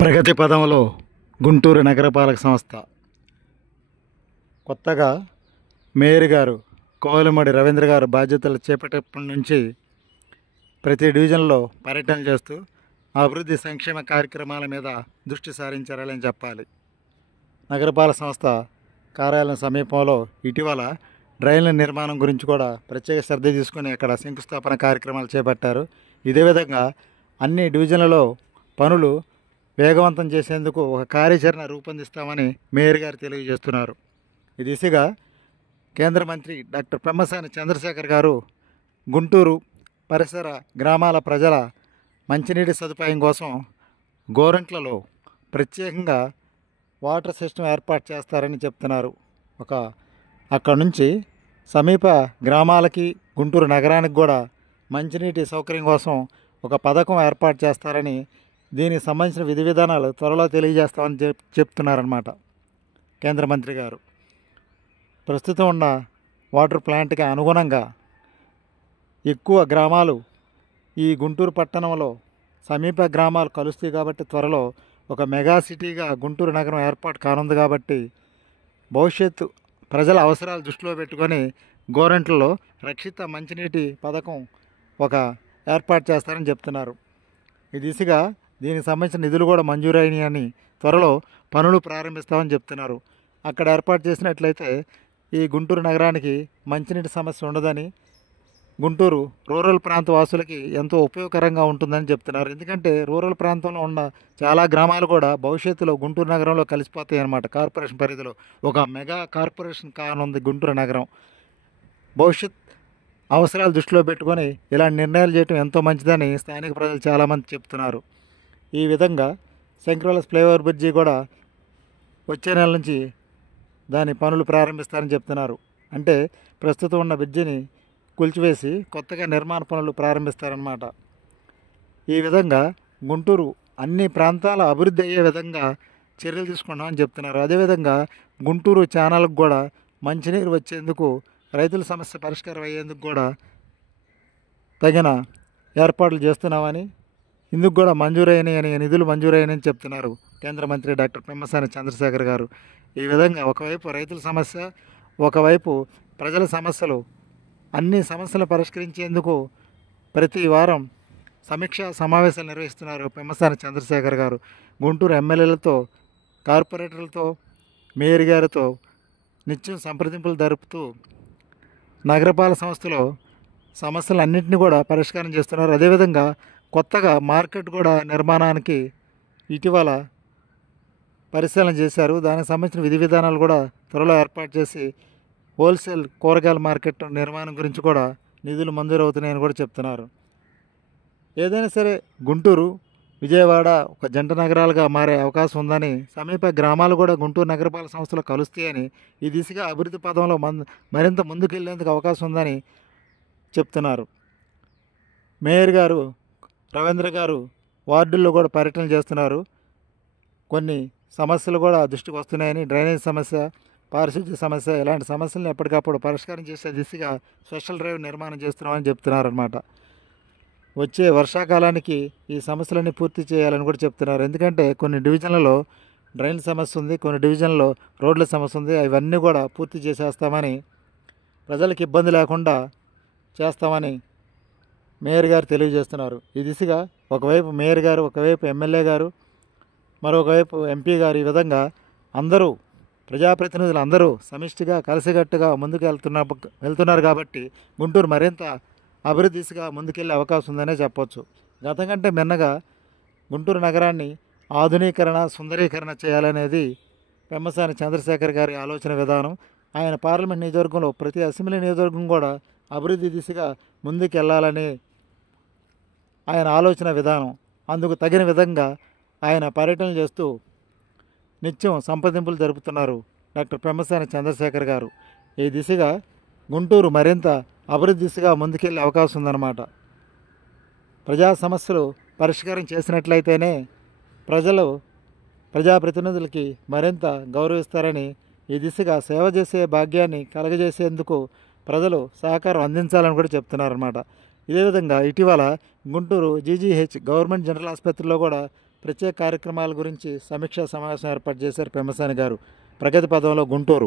ప్రగతి పదంలో గుంటూరు నగరపాలక సంస్థ కొత్తగా మేయర్ గారు కోవలమూడి రవీంద్ర గారు బాధ్యతలు చేపట్టేప్పటి నుంచి ప్రతి డివిజన్లో పర్యటన చేస్తూ అభివృద్ధి సంక్షేమ కార్యక్రమాల మీద దృష్టి సారించారని చెప్పాలి. నగరపాలక సంస్థ కార్యాలయం సమీపంలో ఇటీవల డ్రైన్ల నిర్మాణం గురించి కూడా ప్రత్యేక శ్రద్ధ తీసుకుని అక్కడ శంకుస్థాపన కార్యక్రమాలు చేపట్టారు. ఇదే విధంగా అన్ని డివిజన్లలో పనులు వేగవంతం చేసేందుకు ఒక కార్యాచరణ రూపొందిస్తామని మేయర్ గారు తెలియజేస్తున్నారు. ఈ దిశగా కేంద్ర మంత్రి డాక్టర్ పెమ్మసాని చంద్రశేఖర్ గారు గుంటూరు పరిసర గ్రామాల ప్రజల మంచినీటి సదుపాయం కోసం గోరంట్లలో ప్రత్యేకంగా వాటర్ సిస్టమ్ ఏర్పాటు చేస్తారని చెప్తున్నారు. అక్కడ నుంచి సమీప గ్రామాలకి గుంటూరు నగరానికి కూడా మంచినీటి సౌకర్యం కోసం ఒక పథకం ఏర్పాటు చేస్తారని, దీనికి సంబంధించిన విధి విధానాలు త్వరలో తెలియజేస్తామని చెప్తున్నారన్నమాట కేంద్ర మంత్రి గారు. ప్రస్తుతం ఉన్న వాటర్ ప్లాంట్కి అనుగుణంగా ఎక్కువ గ్రామాలు ఈ గుంటూరు పట్టణంలో సమీప గ్రామాలు కలుస్తాయి కాబట్టి త్వరలో ఒక మెగా సిటీగా గుంటూరు నగరం ఏర్పాటు కానుంది కాబట్టి భవిష్యత్తు ప్రజల అవసరాలు దృష్టిలో పెట్టుకొని గోరంట్లలో రక్షిత మంచినీటి పథకం ఒక ఏర్పాటు చేస్తారని చెప్తున్నారు. ఈ దిశగా దీనికి సంబంధించిన నిధులు కూడా మంజూరైనాయని, త్వరలో పనులు ప్రారంభిస్తామని చెప్తున్నారు. అక్కడ ఏర్పాటు చేసినట్లయితే ఈ గుంటూరు నగరానికి మంచినీటి సమస్య ఉండదని, గుంటూరు రూరల్ ప్రాంత వాసులకి ఎంతో ఉపయోగకరంగా ఉంటుందని చెప్తున్నారు. ఎందుకంటే రూరల్ ప్రాంతంలో ఉన్న చాలా గ్రామాలు కూడా భవిష్యత్తులో గుంటూరు నగరంలో కలిసిపోతాయి అన్నమాట. కార్పొరేషన్ పరిధిలో ఒక మెగా కార్పొరేషన్ కానుంది గుంటూరు నగరం. భవిష్యత్ అవసరాలు దృష్టిలో పెట్టుకొని ఇలాంటి నిర్ణయాలు చేయడం ఎంతో మంచిదని స్థానిక ప్రజలు చాలామంది చెప్తున్నారు. ఈ విధంగా శంకరవలస ఫ్లైఓవర్ బ్రిడ్జి కూడా వచ్చే నెల నుంచి దాని పనులు ప్రారంభిస్తారని చెప్తున్నారు. అంటే ప్రస్తుతం ఉన్న బ్రిడ్జిని కూల్చివేసి కొత్తగా నిర్మాణ పనులు ప్రారంభిస్తారన్నమాట. ఈ విధంగా గుంటూరు అన్ని ప్రాంతాల అభివృద్ధి అయ్యే విధంగా చర్యలు తీసుకున్నామని చెప్తున్నారు. అదేవిధంగా గుంటూరు ఛానల్కి కూడా మంచినీరు వచ్చేందుకు, రైతుల సమస్య పరిష్కారం అయ్యేందుకు కూడా తగిన ఏర్పాట్లు చేస్తున్నామని, ఇందుకు కూడా మంజూరైనని, నిధులు మంజూరైనని చెప్తున్నారు కేంద్ర మంత్రి డాక్టర్ పెమ్మసాని చంద్రశేఖర్ గారు. ఈ విధంగా ఒకవైపు రైతుల సమస్య, ఒకవైపు ప్రజల సమస్యలు, అన్ని సమస్యలు పరిష్కరించేందుకు ప్రతి వారం సమీక్షా సమావేశాలు నిర్వహిస్తున్నారు పెమ్మసాని చంద్రశేఖర్ గారు. గుంటూరు ఎమ్మెల్యేలతో, కార్పొరేటర్లతో, మేయర్ గారితో నిత్యం సంప్రదింపులు జరుపుతూ నగరపాలక సంస్థలో సమస్యలన్నింటినీ కూడా పరిష్కారం చేస్తున్నారు. అదేవిధంగా కొత్తగా మార్కెట్ కూడా నిర్మాణానికి ఇటీవల పరిశీలన చేశారు. దానికి సంబంధించిన విధి విధానాలు కూడా త్వరలో ఏర్పాటు చేసి హోల్సేల్ కూరగాయల మార్కెట్ నిర్మాణం గురించి కూడా నిధులు మంజూరవుతున్నాయని కూడా చెప్తున్నారు. ఏదైనా సరే గుంటూరు, విజయవాడ ఒక జంట నగరాలుగా మారే అవకాశం ఉందని, సమీప గ్రామాలు కూడా గుంటూరు నగరపాలక సంస్థలో కలుస్తాయని, ఈ దిశగా అభివృద్ధి పదంలో మరింత ముందుకెళ్లేందుకు అవకాశం ఉందని చెప్తున్నారు. మేయర్ గారు రవీంద్ర గారు వార్డుల్లో కూడా పర్యటన చేస్తున్నారు. కొన్ని సమస్యలు కూడా దృష్టికి వస్తున్నాయని, డ్రైనేజ్ సమస్య, పారిశుద్ధ్య సమస్య, ఇలాంటి సమస్యలను ఎప్పటికప్పుడు పరిష్కారం చేసే దిశగా స్పెషల్ డ్రైవ్ నిర్మాణం చేస్తున్నామని చెప్తున్నారన్నమాట. వచ్చే వర్షాకాలానికి ఈ సమస్యలన్నీ పూర్తి చేయాలని కూడా చెప్తున్నారు. ఎందుకంటే కొన్ని డివిజన్లలో డ్రైన్ సమస్య ఉంది, కొన్ని డివిజన్లో రోడ్ల సమస్య ఉంది. అవన్నీ కూడా పూర్తి చేసేస్తామని, ప్రజలకు ఇబ్బంది లేకుండా చేస్తామని మేయర్ గారు తెలియజేస్తున్నారు. ఈ దిశగా ఒకవైపు మేయర్ గారు, ఒకవైపు ఎమ్మెల్యే గారు, మరొకవైపు ఎంపీ గారు, ఈ విధంగా అందరూ ప్రజాప్రతినిధులు అందరూ సమిష్టిగా కలిసికట్టుగా ముందుకు వెళ్తున్నారు కాబట్టి గుంటూరు మరింత అభివృద్ధి దిశగా ముందుకెళ్ళే అవకాశం ఉందనే చెప్పొచ్చు. గతం కంటే మిన్నగా గుంటూరు నగరాన్ని ఆధునీకరణ, సుందరీకరణ చేయాలనేది పెమ్మసాని చంద్రశేఖర్ గారి ఆలోచన విధానం. ఆయన పార్లమెంట్ నియోజకవర్గంలో ప్రతి అసెంబ్లీ నియోజకవర్గం కూడా అభివృద్ధి దిశగా ముందుకెళ్లాలని ఆయన ఆలోచన విధానం. అందుకు తగిన విధంగా ఆయన పర్యటనలు చేస్తూ నిత్యం సంప్రదింపులు జరుపుతున్నారు డాక్టర్ పెమ్మసాని చంద్రశేఖర్ గారు. ఈ దిశగా గుంటూరు మరింత అభివృద్ధి దిశగా ముందుకెళ్ళే అవకాశం ఉందన్నమాట. ప్రజా సమస్యలు పరిష్కారం చేసినట్లయితేనే ప్రజలు ప్రజాప్రతినిధులకి మరింత గౌరవిస్తారని, ఈ దిశగా సేవ చేసే భాగ్యాన్ని కలగజేసేందుకు ప్రజలు సహకారం అందించాలని కూడా చెప్తున్నారన్నమాట. ఇదే విధంగా ఇటీవల గుంటూరు జీజీహెచ్ గవర్నమెంట్ జనరల్ ఆసుపత్రిలో కూడా ప్రత్యేక కార్యక్రమాల గురించి సమీక్షా సమావేశం ఏర్పాటు చేశారు పెమ్మసాని గారు. ప్రగతి పదంలో గుంటూరు.